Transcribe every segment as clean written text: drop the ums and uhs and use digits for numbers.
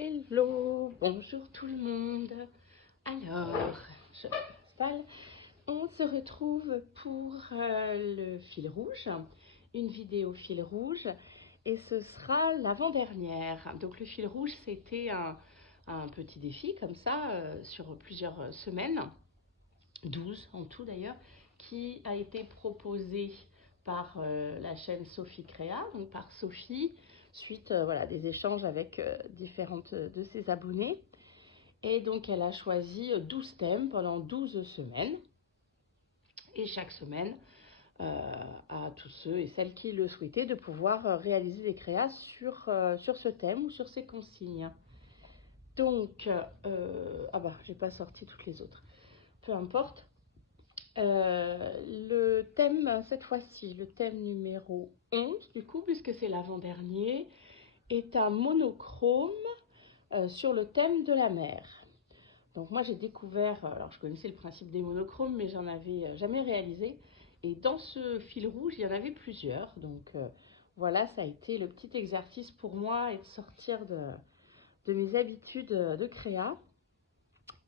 Hello, bonjour tout le monde. Alors, je m'installe. On se retrouve pour le fil rouge, une vidéo fil rouge, et ce sera l'avant-dernière. Donc le fil rouge, c'était un petit défi comme ça sur plusieurs semaines, 12 en tout d'ailleurs, qui a été proposé par la chaîne Sophie Créa, donc par Sophie, suite voilà, des échanges avec différentes de ses abonnés. Et donc elle a choisi 12 thèmes pendant 12 semaines. Et chaque semaine, à tous ceux et celles qui le souhaitaient de pouvoir réaliser des créas sur ce thème ou sur ces consignes. Donc, ah bah, j'ai pas sorti toutes les autres. Peu importe. Le thème, cette fois-ci, le thème numéro 11, du coup, puisque c'est l'avant-dernier, est un monochrome sur le thème de la mer. Donc moi j'ai découvert, alors je connaissais le principe des monochromes, mais j'en avais jamais réalisé. Et dans ce fil rouge, il y en avait plusieurs. Donc voilà, ça a été le petit exercice pour moi et de sortir de mes habitudes de créa.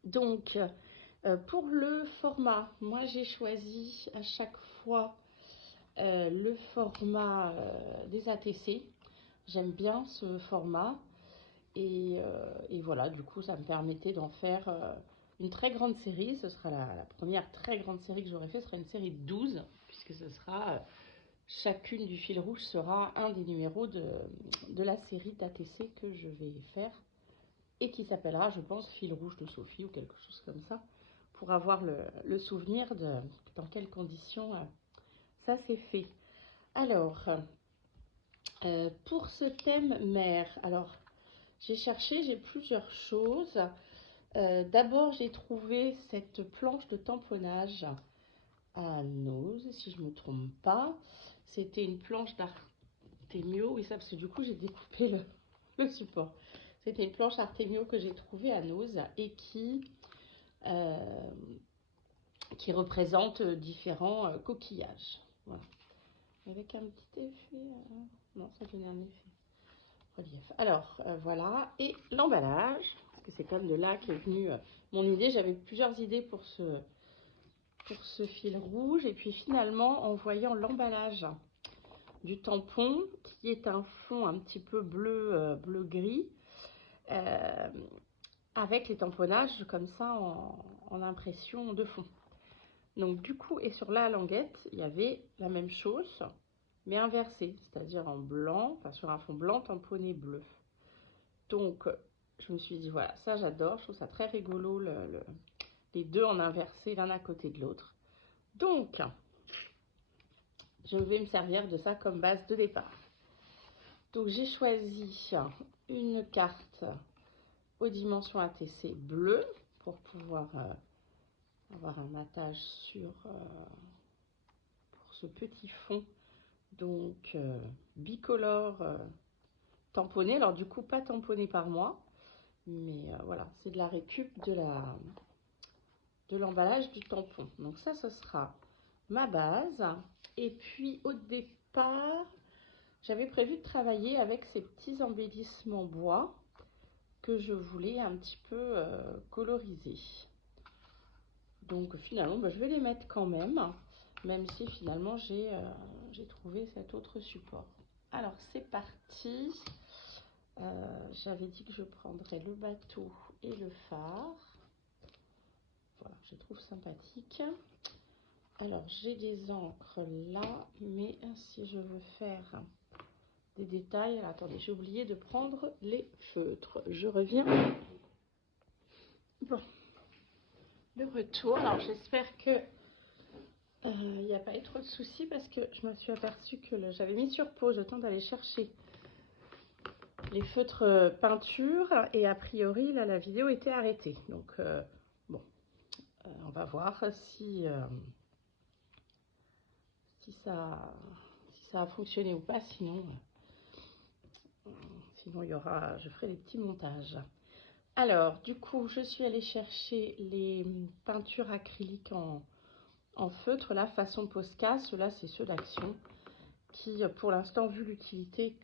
Donc pour le format, moi j'ai choisi à chaque fois le format des ATC. J'aime bien ce format. Et voilà, du coup, ça me permettait d'en faire une très grande série. Ce sera la première très grande série que j'aurai fait. Ce sera une série de 12, puisque ce sera chacune du fil rouge sera un des numéros de la série d'ATC que je vais faire et qui s'appellera, je pense, Fil rouge de Sophie ou quelque chose comme ça, pour avoir le souvenir de dans quelles conditions ça s'est fait. Alors, pour ce thème mer, alors j'ai cherché, j'ai plusieurs choses. D'abord, j'ai trouvé cette planche de tamponnage à Nose, si je ne me trompe pas. C'était une planche d'Artemio, oui, ça, parce que du coup, j'ai découpé le support. C'était une planche Artemio que j'ai trouvée à Nose et euh, qui représente différents coquillages. Voilà. Avec un petit effet. Non, ça donnait un effet relief. Alors, voilà. Et l'emballage, parce que c'est comme de là qu'est venue mon idée. J'avais plusieurs idées pour ce fil rouge. Et puis finalement, en voyant l'emballage du tampon, qui est un fond un petit peu bleu, bleu-gris, avec les tamponnages comme ça en impression de fond. Donc du coup, et sur la languette, il y avait la même chose, mais inversée, c'est-à-dire en blanc, enfin sur un fond blanc tamponné bleu. Donc je me suis dit, voilà, ça j'adore, je trouve ça très rigolo, les deux en inversé l'un à côté de l'autre. Donc, je vais me servir de ça comme base de départ. Donc j'ai choisi une carte aux dimensions ATC bleu pour pouvoir avoir un matage pour ce petit fond. Donc bicolore tamponné, alors du coup pas tamponné par moi, mais voilà, c'est de la récup de l'emballage du tampon. Donc ça, ce sera ma base. Et puis au départ, j'avais prévu de travailler avec ces petits embellissements bois que je voulais un petit peu coloriser. Donc finalement, je vais les mettre quand même si finalement j'ai trouvé cet autre support. Alors c'est parti. J'avais dit que je prendrais le bateau et le phare. Voilà, je trouve sympathique. Alors, j'ai des encres là, mais si je veux faire des détails... Alors, attendez, j'ai oublié de prendre les feutres. Je reviens. Bon, le retour. Alors, j'espère que il n'y a pas eu trop de soucis parce que je me suis aperçue que j'avais mis sur pause le temps d'aller chercher les feutres peinture et a priori, là, la vidéo était arrêtée. Donc, bon, on va voir si ça a fonctionné ou pas, sinon je ferai des petits montages. Alors, du coup, je suis allée chercher les peintures acryliques en feutre, là, façon Posca. Ceux-là, c'est ceux d'Action qui, pour l'instant, vu l'utilité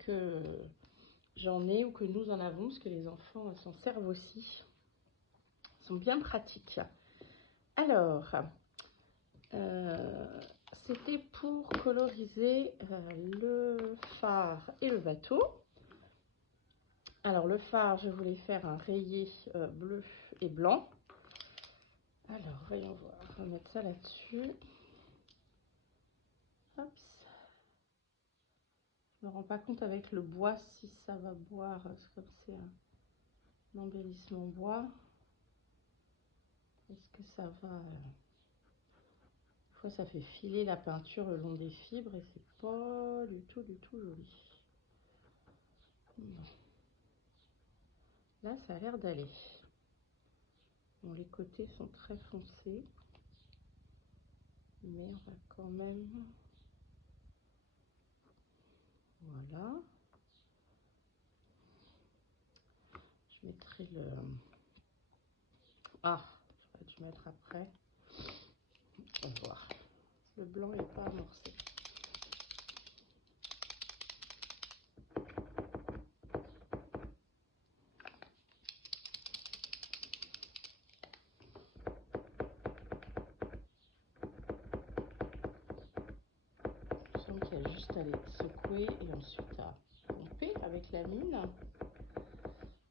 j'en ai ou que nous en avons, parce que les enfants s'en servent aussi. Ils sont bien pratiques. Alors, c'était pour coloriser le phare et le bateau. Alors le phare, je voulais faire un rayé bleu et blanc. Alors, voyons voir, on va mettre ça là-dessus. Hop. Je ne me rends pas compte avec le bois si ça va boire, comme c'est un embellissement bois. Est-ce que ça va... Des fois, ça fait filer la peinture le long des fibres et c'est pas du tout joli. Bon. Là, ça a l'air d'aller. Bon, les côtés sont très foncés, mais on va quand même... Voilà. Je mettrai le... Ah, j'aurais dû mettre après. On va voir. Le blanc n'est pas amorcé. Je sens qu'il y a juste à les secouer et ensuite à pomper avec la mine.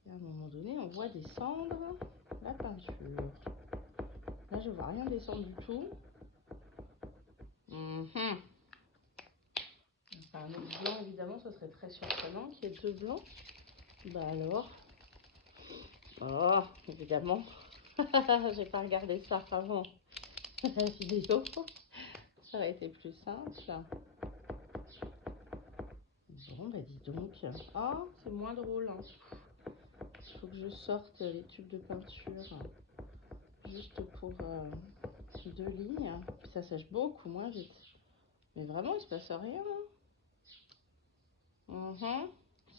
Et à un moment donné, on voit descendre la peinture. Là, je vois rien descendre du tout. Un autre blanc, évidemment, ce serait très surprenant qu'il y ait deux blancs. Bah alors. Oh, évidemment. J'ai pas regardé ça avant la vidéo. Ça aurait été plus simple. Bon, bah dis donc. Ah, c'est moins drôle. Hein. Il faut que je sorte les tubes de peinture juste pour deux lignes. Puis ça sèche beaucoup moins vite. Mais vraiment, il se passe rien.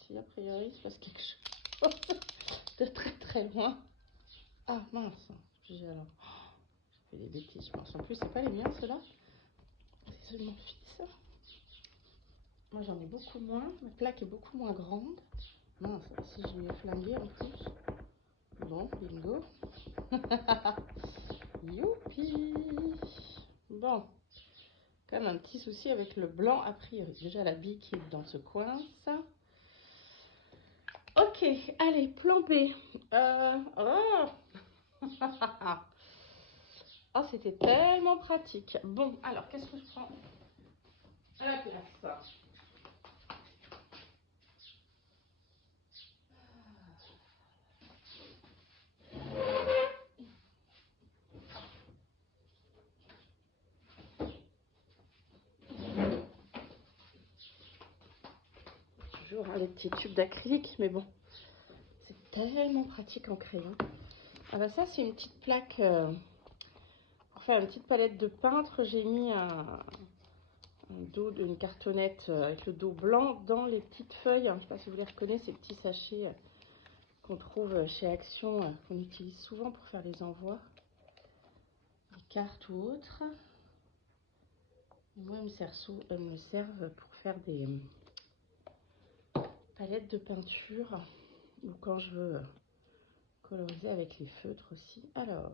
Si, a priori, il se passe quelque chose de très loin. Ah, mince. J'ai alors... J'ai fait des bêtises, je pense. En plus, c'est pas les miens, ceux-là. C'est ceux de mon fils. Moi, j'en ai beaucoup moins. Ma plaque est beaucoup moins grande. Mince, si je lui ai flingué en plus. Bon, bingo. Youpi. Bon, quand même un petit souci avec le blanc a priori. Déjà la bille qui est dans ce coin, ça. Ok, allez, plan B. Oh, c'était tellement pratique. Bon, alors, qu'est-ce que je prends à la place? Toujours hein, les petits tubes d'acrylique, mais bon, c'est tellement pratique en crayon. Ah bah ça, c'est une petite plaque... Pour faire une petite palette de peintre, j'ai mis un dos d'une cartonnette avec le dos blanc dans les petites feuilles. Je ne sais pas si vous les reconnaissez, ces petits sachets qu'on trouve chez Action, qu'on utilise souvent pour faire les envois, des cartes ou autres. Moi, elles me servent pour faire des palettes de peinture ou quand je veux coloriser avec les feutres aussi. Alors,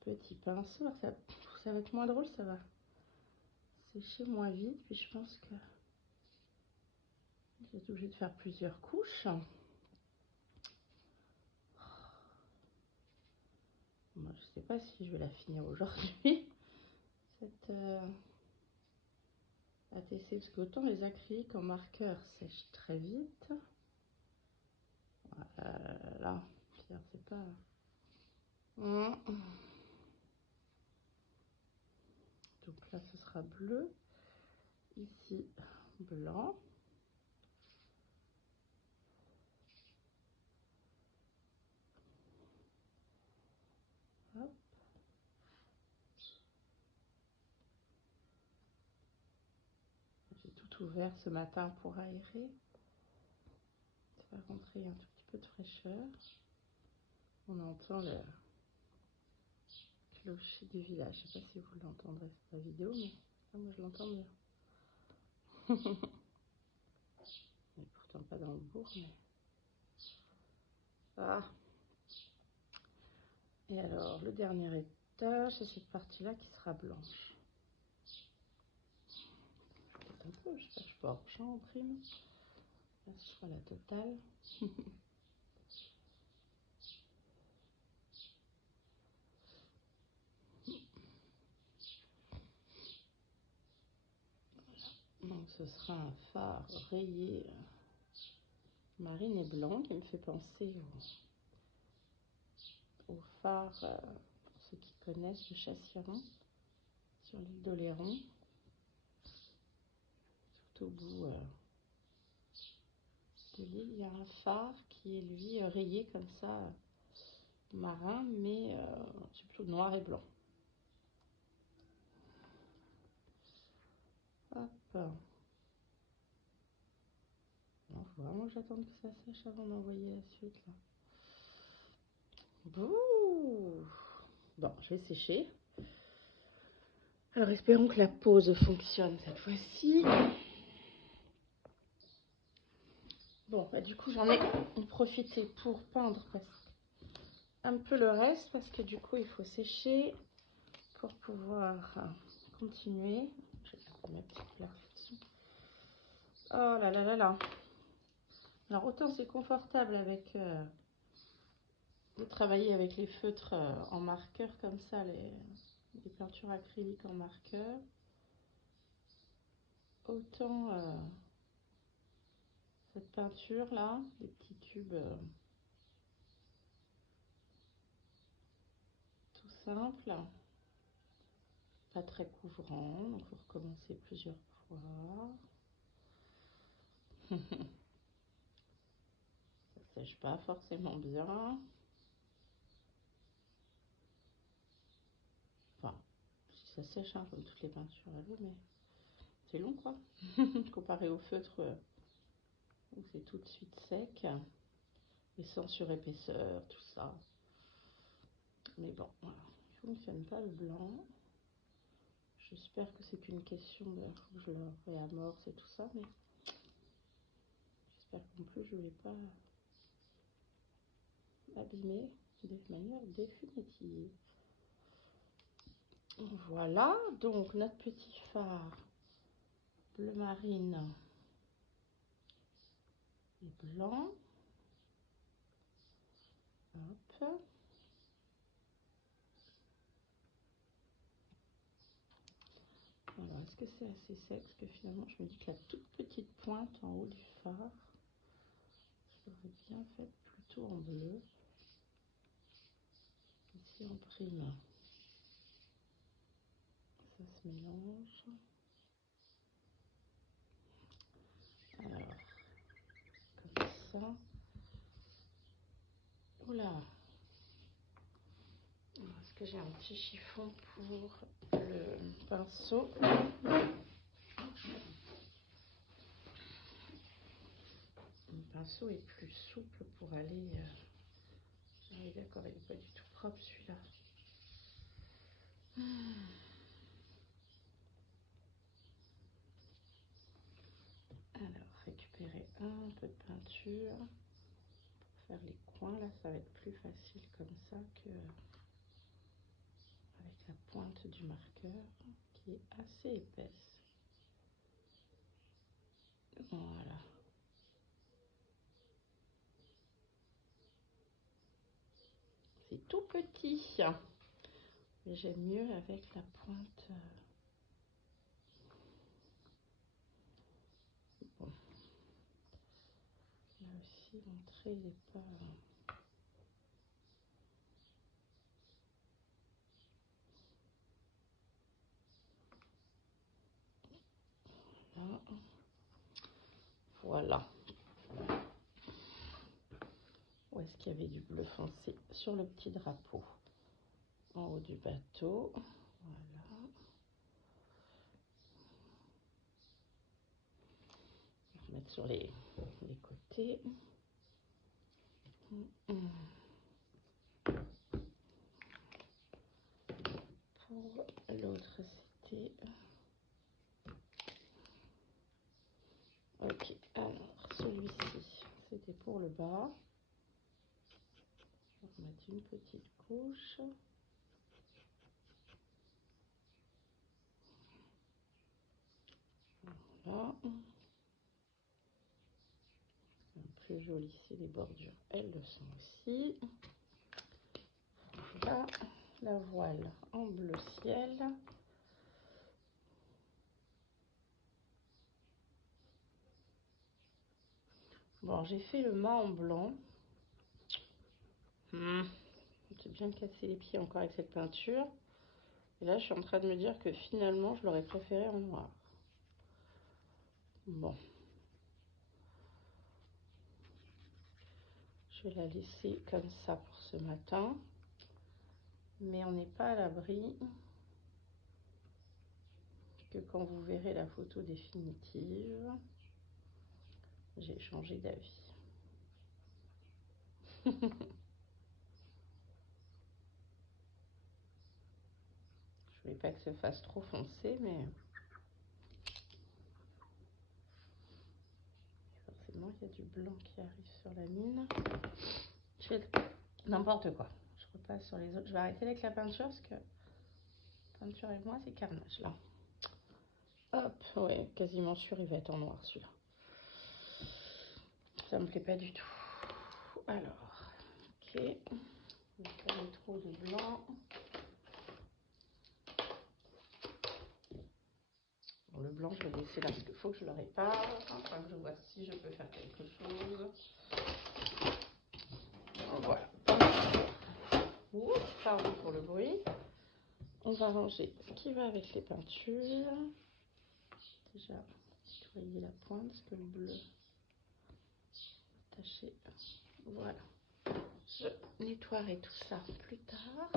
petit pinceau, ça va être moins drôle, ça va sécher moins vite. Puis je pense que je vais être obligée de faire plusieurs couches. Moi, je sais pas si je vais la finir aujourd'hui. Cette ATC, parce qu'autant les acryliques en marqueur sèchent très vite. Là, c'est pas... Donc là, ce sera bleu. Ici, blanc. Hop. J'ai tout ouvert ce matin pour aérer. Ça va rentrer un tout petit peu de fraîcheur. On entend le clocher du village. Je ne sais pas si vous l'entendrez sur la vidéo, mais moi je l'entends bien. Et pourtant pas dans le bourg, mais... Ah. Et alors, le dernier étage, c'est cette partie-là qui sera blanche. Un peu, je sais pas, je peux avoir champ en prime. Là, je ferai la totale. Donc ce sera un phare rayé marine et blanc qui me fait penser au phare, pour ceux qui connaissent, de Chassiron, sur l'île d'Oléron. Tout au bout de l'île, il y a un phare qui est lui rayé comme ça, marin, mais c'est plutôt noir et blanc. Hop. Il faut vraiment que j'attende que ça sèche avant d'envoyer la suite là. Bouh. Bon, je vais sécher. Alors espérons que la pause fonctionne cette fois-ci. Bon, bah, du coup j'en ai profité pour peindre un peu le reste parce que du coup il faut sécher pour pouvoir continuer. Je vais mettre ma petite plaque là-dessus. Oh là là là là. Alors autant c'est confortable avec de travailler avec les feutres en marqueur comme ça, les peintures acryliques en marqueur. Autant cette peinture là, des petits tubes tout simples, pas très couvrants, donc il faut recommencer plusieurs fois. Ça sèche pas forcément bien. Enfin, si ça sèche comme toutes les peintures à l'eau, mais c'est long quoi, comparé au feutre où c'est tout de suite sec et sans surépaisseur, tout ça. Mais bon, voilà, il ne fonctionne pas le blanc. J'espère que c'est qu'une question de... Faut que je le réamorce et tout ça, mais j'espère qu'en plus je ne vais pas abîmer de manière définitive. Voilà, donc notre petit phare bleu marine et blanc. Hop. Alors, est-ce que c'est assez sec? Parce que finalement, je me dis que la toute petite pointe en haut du phare, je l'aurais bien fait plutôt en bleu. Ici en prime, ça se mélange. Alors, comme ça. Oula! Est-ce que j'ai un petit chiffon pour le pinceau? Le pinceau est plus souple pour aller... Ah oui, d'accord, il n'est pas du tout propre celui-là. Alors, récupérer un peu de peinture pour faire les coins. Là, ça va être plus facile comme ça que avec la pointe du marqueur qui est assez épaisse. Voilà. C'est tout petit. Mais j'aime mieux avec la pointe. Bon. Là aussi, l'entrée n'est pas... Là. Voilà. Où est-ce qu'il y avait du bleu foncé? Sur le petit drapeau. En haut du bateau. Voilà. On va mettre sur les côtés. Pour l'autre, c'était... Ok, alors celui-ci. c'était pour le bas. On va mettre une petite couche. Voilà. Plus joli si les bordures, elles le sont aussi. Là, la voile en bleu ciel. Bon, j'ai fait le mât en blanc. J'ai bien cassé les pieds encore avec cette peinture. Et là, je suis en train de me dire que finalement, je l'aurais préféré en noir. Bon. Je vais la laisser comme ça pour ce matin. Mais on n'est pas à l'abri que quand vous verrez la photo définitive, j'ai changé d'avis. Je voulais pas que ça fasse trop foncé, mais forcément il y a du blanc qui arrive sur la mine. Je fais n'importe quoi. Je repasse sur les autres. Je vais arrêter avec la peinture parce que peinture et moi c'est carnage là. Hop, ouais, quasiment sûr il va être en noir celui-là. Ça me plaît pas du tout. Alors, ok. On va faire les trous de blanc. Bon, le blanc, je vais laisser là parce qu'il faut que je le répare. Enfin, que je vois si je peux faire quelque chose. Voilà. Oups, pardon pour le bruit. On va ranger ce qui va avec les peintures. Déjà, nettoyer la pointe parce que le bleu taché. Voilà. Je nettoierai tout ça plus tard.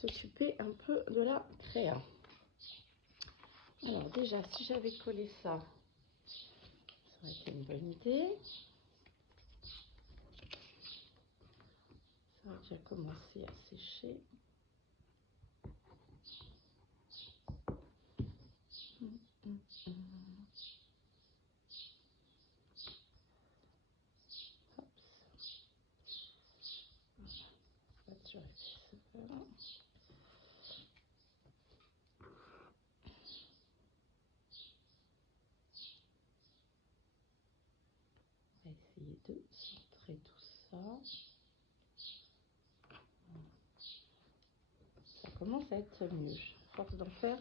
S'occuper un peu de la créa. Alors déjà, si j'avais collé ça, ça aurait été une bonne idée. Ça a déjà commencé à sécher. On va essayer de centrer tout ça. Ça commence à être mieux. À force d'en faire,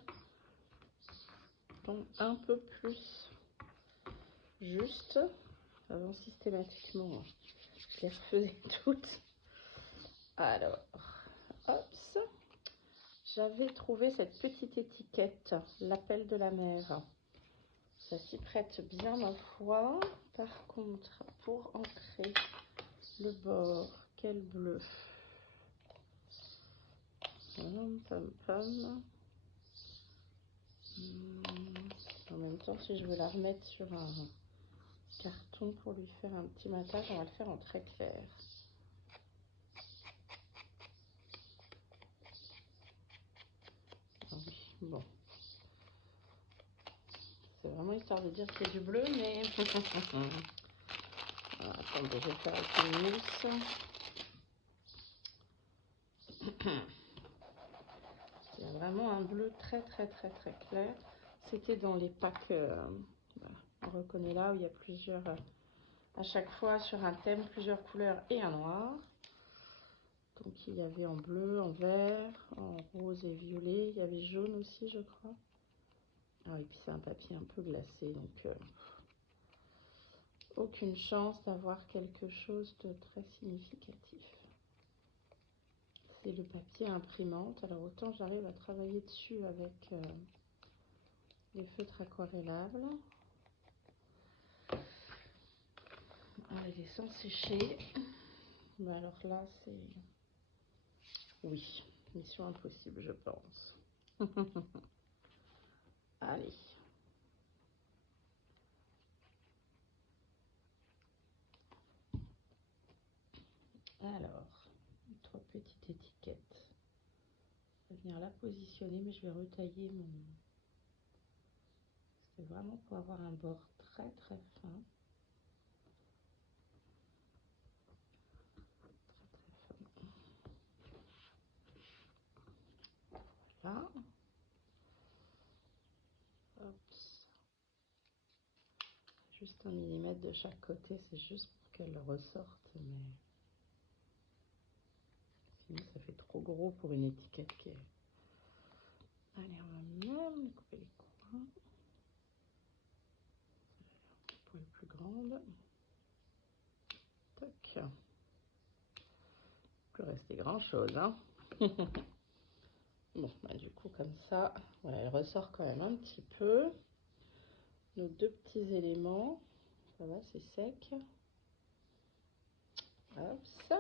donc un peu plus juste. Avant, systématiquement, je les refaisais toutes. Alors, hop. J'avais trouvé cette petite étiquette, l'appel de la mer. Ça s'y prête bien, ma foi. Par contre, pour ancrer le bord, quel bleu. Pam, pam, pam. En même temps, si je veux la remettre sur un carton pour lui faire un petit matage, on va le faire en très clair. Ah oui, bon. C'est vraiment histoire de dire qu'il y a du bleu, mais... Ah, attendez, je vais faire avec une mousse. Il y a vraiment un bleu très clair. C'était dans les packs, voilà. On reconnaît là où il y a plusieurs, à chaque fois sur un thème, plusieurs couleurs et un noir. Donc il y avait en bleu, en vert, en rose et violet. Il y avait jaune aussi, je crois. Ah, et puis c'est un papier un peu glacé, donc aucune chance d'avoir quelque chose de très significatif. C'est le papier imprimante. Alors autant j'arrive à travailler dessus avec les feutres aquarellables. En les laissant sécher. Mais alors là, c'est... Oui, mission impossible, je pense. Allez. Alors, notre petite étiquette. Je vais venir la positionner, mais je vais retailler mon... C'est vraiment pour avoir un bord très fin. juste 1 millimètre de chaque côté, c'est juste pour qu'elle ressorte, mais sinon ça fait trop gros pour une étiquette qui est... Allez, on va même couper les coins. Pour les plus grandes. Tac. Plus rester grand chose, hein. Bon, bah, du coup, comme ça, voilà, elle ressort quand même un petit peu. Nos 2 petits éléments. Ça va, c'est sec. Hop, ça.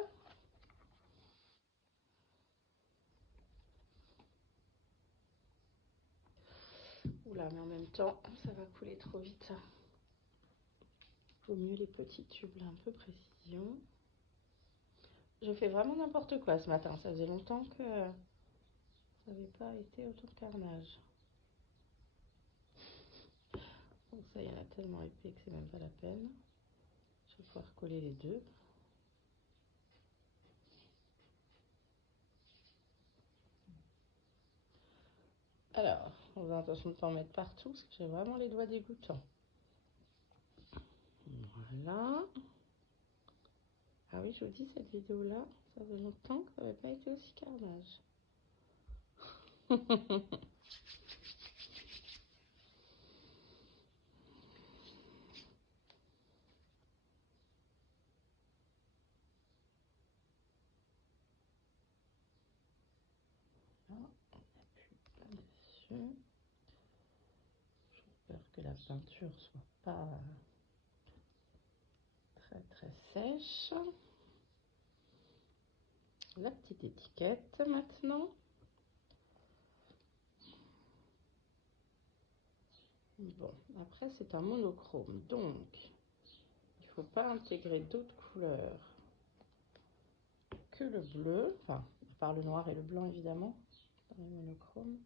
Oula, mais en même temps, ça va couler trop vite. Vaut mieux les petits tubes là, un peu précision. Je fais vraiment n'importe quoi ce matin. Ça faisait longtemps que ça n'avait pas été autant de carnage. Bon, ça, il y en a tellement épais que c'est même pas la peine. Je vais pouvoir coller les deux. Alors, on va attention de ne pas en mettre partout parce que j'ai vraiment les doigts dégoûtants. Voilà. Ah oui, je vous dis, cette vidéo-là, ça fait longtemps que ça n'avait pas été aussi carnage. Là, on appuie là-dessus. J'espère que la peinture soit pas très sèche. La petite étiquette maintenant. Bon, après c'est un monochrome, donc il ne faut pas intégrer d'autres couleurs que le bleu, enfin, à part le noir et le blanc évidemment, dans les monochromes.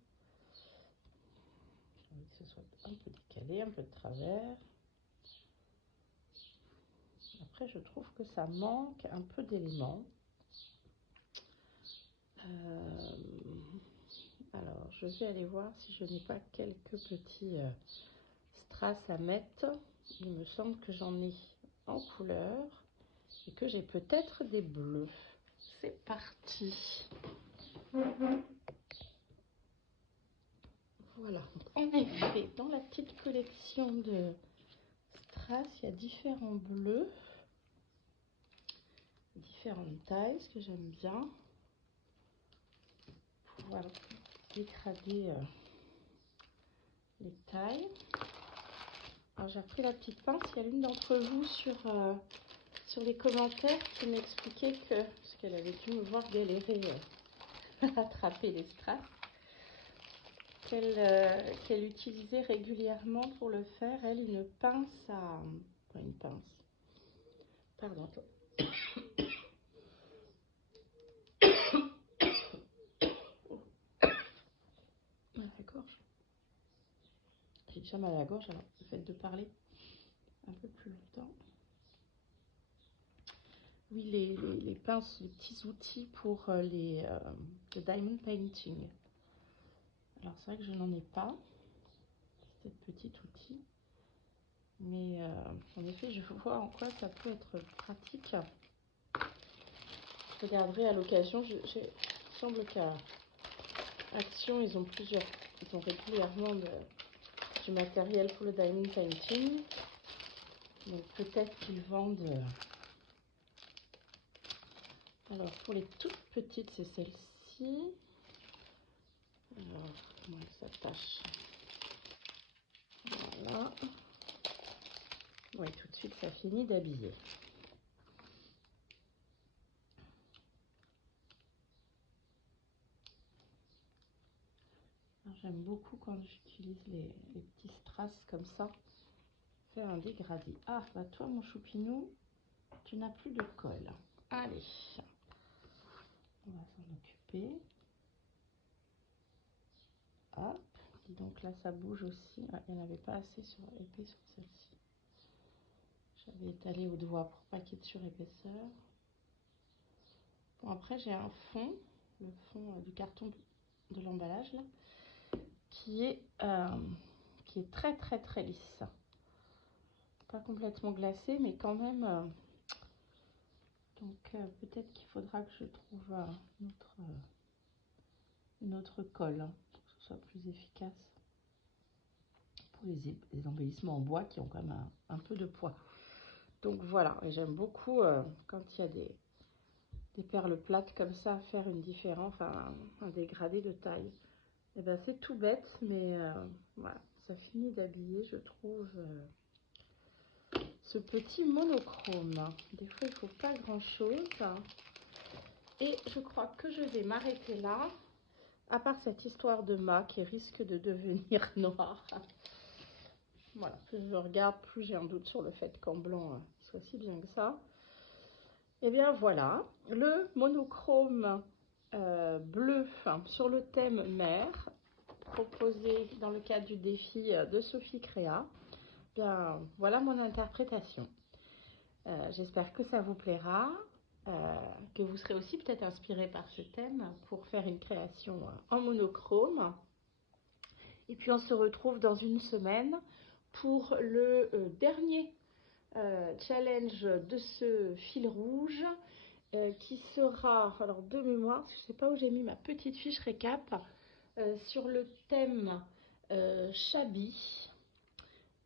J'ai envie que ce soit un peu décalé, un peu de travers. Après, je trouve que ça manque un peu d'éléments. Alors, je vais aller voir si je n'ai pas quelques petits strass à mettre. Il me semble que j'en ai en couleur et que j'ai peut-être des bleus. C'est parti. Voilà. En effet, dans la petite collection de strass, il y a différents bleus, différentes tailles, ce que j'aime bien. Pouvoir dégrader les tailles. Alors j'ai pris la petite pince, il y a l'une d'entre vous sur les commentaires qui m'expliquait que, parce qu'elle avait dû me voir galérer à rattraper les strass, qu'elle utilisait régulièrement pour le faire, elle, une pince à... Pas une pince. Pardon, attends. La gorge. J'ai déjà mal à la gorge, alors le fait de parler un peu plus longtemps. Oui, les pinces, les petits outils pour le diamond painting. Alors c'est vrai que je n'en ai pas, cette petite outil. Mais en effet, je vois en quoi ça peut être pratique. Je regarderai à l'occasion. Il semble qu'à Action, ils ont régulièrement du matériel pour le diamond painting. Donc peut-être qu'ils vendent. Alors pour les toutes petites, c'est celle-ci. Alors comment elle s'attache? Voilà. Oui, tout de suite, ça finit d'habiller. J'aime beaucoup quand j'utilise les petits strass comme ça. Faire un dégradé. Ah, bah toi, mon choupinou, tu n'as plus de colle. Allez, on va s'en occuper. Hop, dis donc là, ça bouge aussi. Ah, il n'y en avait pas assez épais sur celle-ci. J'avais étalé au doigt pour pas qu'il y ait de surépaisseur. Bon, après, j'ai un fond, le fond du carton de l'emballage, là, qui est très lisse. pas complètement glacé, mais quand même. Donc peut-être qu'il faudra que je trouve une autre colle hein, pour que ce soit plus efficace pour les embellissements en bois qui ont quand même un peu de poids. Donc voilà, et j'aime beaucoup quand il y a des perles plates comme ça, faire une différence, enfin un dégradé de taille. Et ben c'est tout bête, mais voilà, ça finit d'habiller, je trouve, ce petit monochrome. Des fois, il ne faut pas grand-chose. Et je crois que je vais m'arrêter là, à part cette histoire de mât qui risque de devenir noire. Voilà, plus je regarde, plus j'ai un doute sur le fait qu'en blanc soit si bien que ça. Et bien voilà, le monochrome bleu sur le thème mer, proposé dans le cadre du défi de Sophie Créa. Bien voilà mon interprétation. J'espère que ça vous plaira, que vous serez aussi peut-être inspiré par ce thème pour faire une création en monochrome. Et puis on se retrouve dans une semaine pour le dernier challenge de ce fil rouge qui sera, alors de mémoire, je ne sais pas où j'ai mis ma petite fiche récap, sur le thème Chabi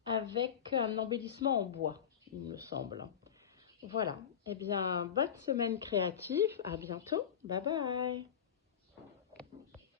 avec un embellissement en bois, il me semble. Voilà, et bien bonne semaine créative, à bientôt, bye bye.